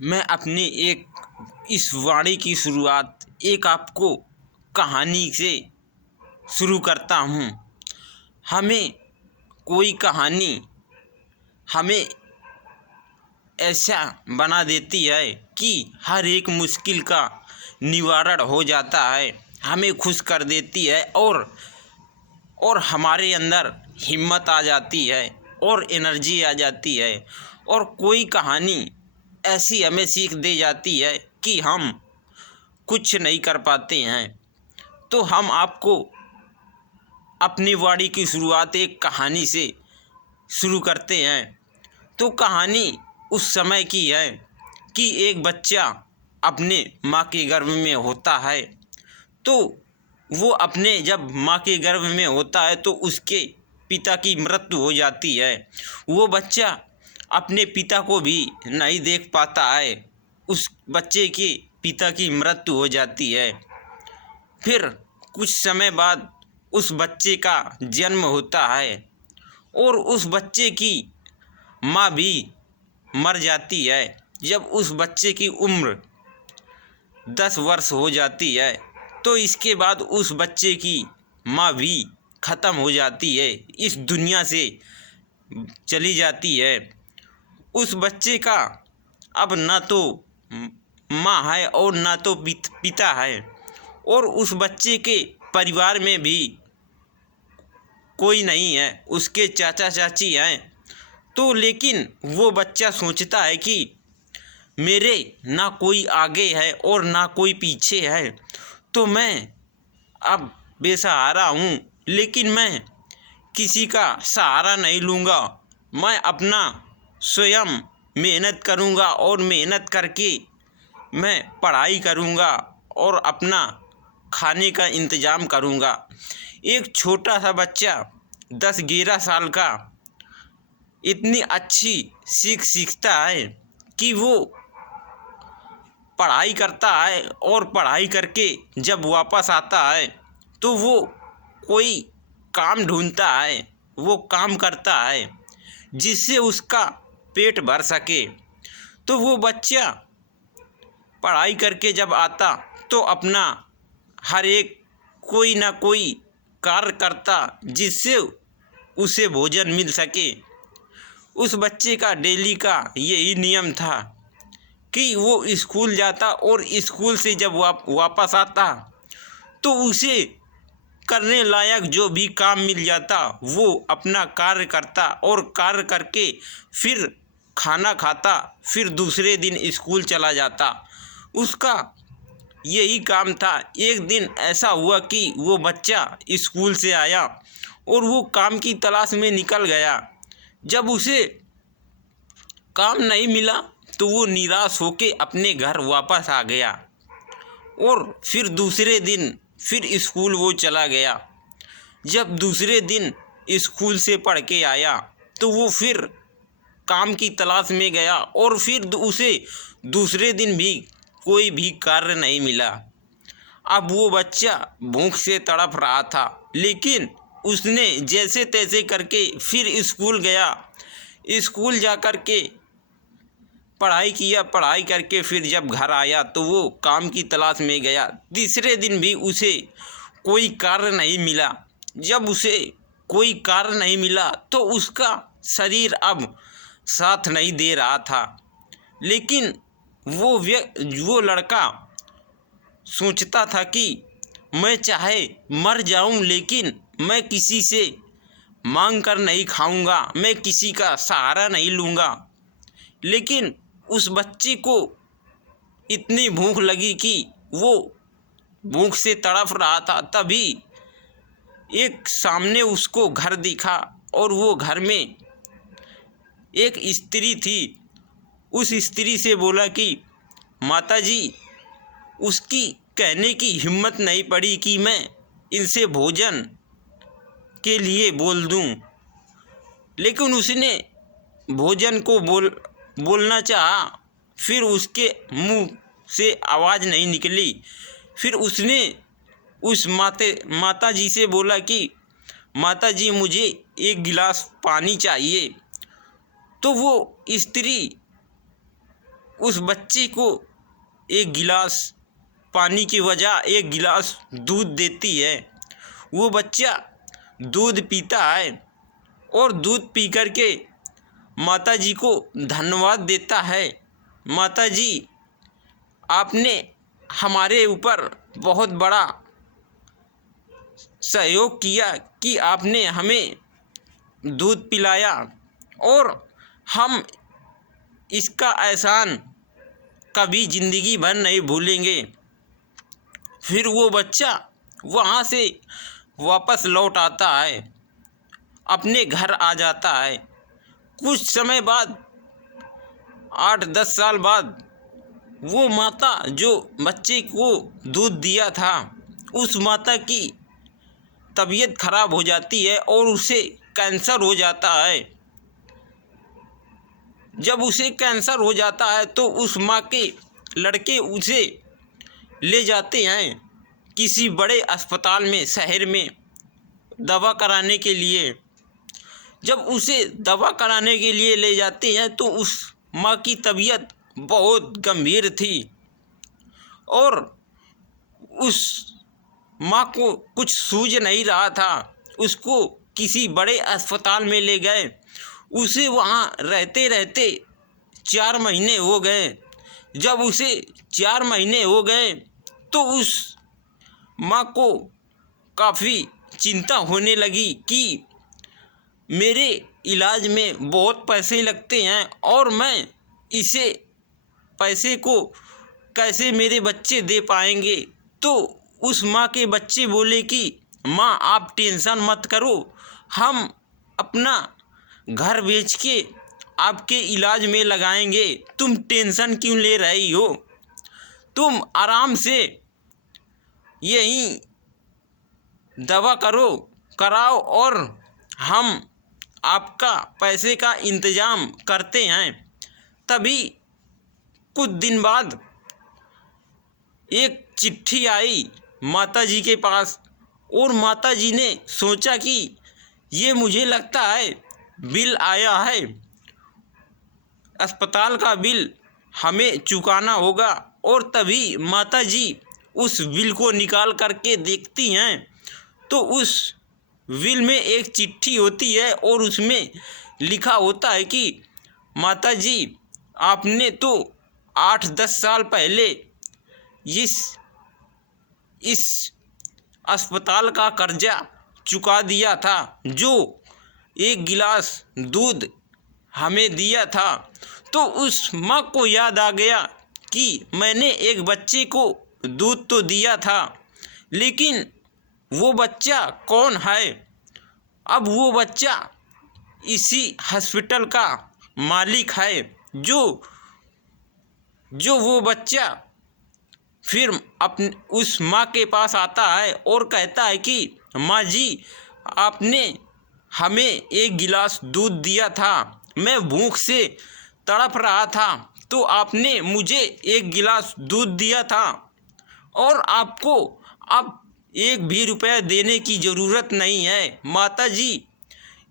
मैं अपनी इस वाणी की शुरुआत एक आपको कहानी से शुरू करता हूँ। हमें कोई कहानी हमें ऐसा बना देती है कि हर एक मुश्किल का निवारण हो जाता है, हमें खुश कर देती है और हमारे अंदर हिम्मत आ जाती है और एनर्जी आ जाती है। और कोई कहानी ऐसी हमें सीख दे जाती है कि हम कुछ नहीं कर पाते हैं। तो हम आपको अपनी वाणी की शुरुआत एक कहानी से शुरू करते हैं। तो कहानी उस समय की है कि एक बच्चा अपने माँ के गर्भ में होता है। तो वो अपने जब माँ के गर्भ में होता है तो उसके पिता की मृत्यु हो जाती है। वो बच्चा अपने पिता को भी नहीं देख पाता है। उस बच्चे के पिता की मृत्यु हो जाती है। फिर कुछ समय बाद उस बच्चे का जन्म होता है और उस बच्चे की माँ भी मर जाती है। जब उस बच्चे की उम्र 10 वर्ष हो जाती है तो इसके बाद उस बच्चे की माँ भी ख़त्म हो जाती है, इस दुनिया से चली जाती है। उस बच्चे का अब ना तो माँ है और ना तो पिता है और उस बच्चे के परिवार में भी कोई नहीं है, उसके चाचा चाची हैं। तो लेकिन वो बच्चा सोचता है कि मेरे ना कोई आगे है और ना कोई पीछे है, तो मैं अब बेसहारा हूँ। लेकिन मैं किसी का सहारा नहीं लूँगा। मैं अपना स्वयं मेहनत करूँगा और मेहनत करके मैं पढ़ाई करूँगा और अपना खाने का इंतज़ाम करूँगा। एक छोटा सा बच्चा 10-11 साल का इतनी अच्छी सीख सीखता है कि वो पढ़ाई करता है और पढ़ाई करके जब वापस आता है तो वो कोई काम ढूंढता है, वो काम करता है जिससे उसका पेट भर सके। तो वो बच्चा पढ़ाई करके जब आता तो अपना हर एक कोई ना कोई कार्य करता जिससे उसे भोजन मिल सके। उस बच्चे का डेली का यही नियम था कि वो स्कूल जाता और स्कूल से जब वापस आता तो उसे करने लायक जो भी काम मिल जाता वो अपना कार्य करता और कार्य करके फिर खाना खाता, फिर दूसरे दिन स्कूल चला जाता। उसका यही काम था। एक दिन ऐसा हुआ कि वो बच्चा स्कूल से आया और वो काम की तलाश में निकल गया। जब उसे काम नहीं मिला तो वो निराश होके अपने घर वापस आ गया और फिर दूसरे दिन फिर स्कूल वो चला गया। जब दूसरे दिन स्कूल से पढ़ के आया तो वो फिर काम की तलाश में गया और फिर उसे दूसरे दिन भी कोई भी कार्य नहीं मिला। अब वो बच्चा भूख से तड़प रहा था, लेकिन उसने जैसे तैसे करके फिर स्कूल गया। स्कूल जा कर के पढ़ाई किया, पढ़ाई करके फिर जब घर आया तो वो काम की तलाश में गया। तीसरे दिन भी उसे कोई कार्य नहीं मिला। जब उसे कोई कार्य नहीं मिला तो उसका शरीर अब साथ नहीं दे रहा था। लेकिन वो लड़का सोचता था कि मैं चाहे मर जाऊं लेकिन मैं किसी से मांग कर नहीं खाऊंगा, मैं किसी का सहारा नहीं लूँगा। लेकिन उस बच्चे को इतनी भूख लगी कि वो भूख से तड़प रहा था। तभी एक सामने उसको घर दिखा और वो घर में एक स्त्री थी। उस स्त्री से बोला कि माताजी, उसकी कहने की हिम्मत नहीं पड़ी कि मैं इनसे भोजन के लिए बोल दूं, लेकिन उसने भोजन को बोलना चाहा, फिर उसके मुंह से आवाज़ नहीं निकली। फिर उसने उस माता जी से बोला कि माता जी, मुझे एक गिलास पानी चाहिए। तो वो स्त्री उस बच्चे को एक गिलास पानी की बजाय एक गिलास दूध देती है। वो बच्चा दूध पीता है और दूध पी कर के माताजी को धन्यवाद देता है। माताजी, आपने हमारे ऊपर बहुत बड़ा सहयोग किया कि आपने हमें दूध पिलाया और हम इसका एहसान कभी ज़िंदगी भर नहीं भूलेंगे। फिर वो बच्चा वहाँ से वापस लौट आता है, अपने घर आ जाता है। कुछ समय बाद, 8-10 साल बाद, वो माता जो बच्चे को दूध दिया था, उस माता की तबीयत खराब हो जाती है और उसे कैंसर हो जाता है। जब उसे कैंसर हो जाता है तो उस माँ के लड़के उसे ले जाते हैं किसी बड़े अस्पताल में, शहर में दवा कराने के लिए। जब उसे दवा कराने के लिए ले जाते हैं तो उस माँ की तबीयत बहुत गंभीर थी और उस माँ को कुछ सूझ नहीं रहा था। उसको किसी बड़े अस्पताल में ले गए। उसे वहाँ रहते रहते 4 महीने हो गए। जब उसे 4 महीने हो गए तो उस माँ को काफ़ी चिंता होने लगी कि मेरे इलाज में बहुत पैसे लगते हैं और मैं इसे पैसे को कैसे मेरे बच्चे दे पाएंगे। तो उस माँ के बच्चे बोले कि माँ, आप टेंशन मत करो, हम अपना घर बेच के आपके इलाज में लगाएंगे। तुम टेंशन क्यों ले रही हो? तुम आराम से यहीं दवा कराओ और हम आपका पैसे का इंतज़ाम करते हैं। तभी कुछ दिन बाद एक चिट्ठी आई माताजी के पास और माताजी ने सोचा कि ये मुझे लगता है बिल आया है, अस्पताल का बिल हमें चुकाना होगा। और तभी माताजी उस बिल को निकाल करके देखती हैं तो उस बिल में एक चिट्ठी होती है और उसमें लिखा होता है कि माताजी, आपने तो 8-10 साल पहले इस अस्पताल का कर्जा चुका दिया था, जो एक गिलास दूध हमें दिया था। तो उस माँ को याद आ गया कि मैंने एक बच्चे को दूध तो दिया था, लेकिन वो बच्चा कौन है? अब वो बच्चा इसी हॉस्पिटल का मालिक है। जो वो बच्चा फिर उस माँ के पास आता है और कहता है कि माँ जी, आपने हमें एक गिलास दूध दिया था, मैं भूख से तड़प रहा था तो आपने मुझे एक गिलास दूध दिया था और आपको अब 1 भी रुपया देने की ज़रूरत नहीं है। माताजी,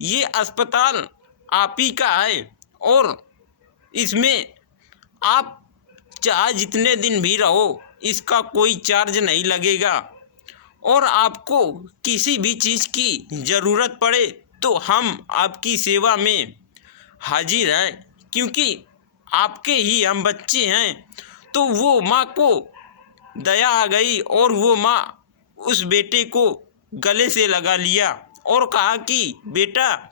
ये अस्पताल आप ही का है और इसमें आप चाहे जितने दिन भी रहो, इसका कोई चार्ज नहीं लगेगा और आपको किसी भी चीज़ की ज़रूरत पड़े तो हम आपकी सेवा में हाजिर हैं, क्योंकि आपके ही हम बच्चे हैं। तो वो माँ को दया आ गई और वो माँ उस बेटे को गले से लगा लिया और कहा कि बेटा,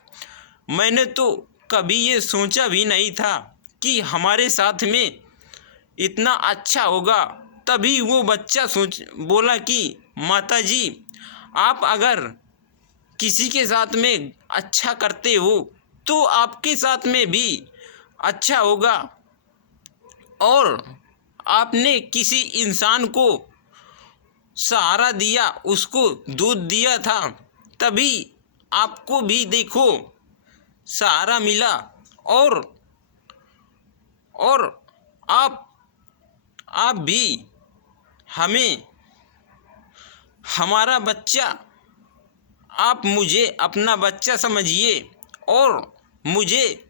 मैंने तो कभी ये सोचा भी नहीं था कि हमारे साथ में इतना अच्छा होगा। तभी वो बच्चा बोला कि माताजी, आप अगर किसी के साथ में अच्छा करते हो तो आपके साथ में भी अच्छा होगा और आपने किसी इंसान को सहारा दिया, उसको दूध दिया था, तभी आपको भी देखो सहारा मिला और आप भी हमें, हमारा बच्चा, आप मुझे अपना बच्चा समझिए और मुझे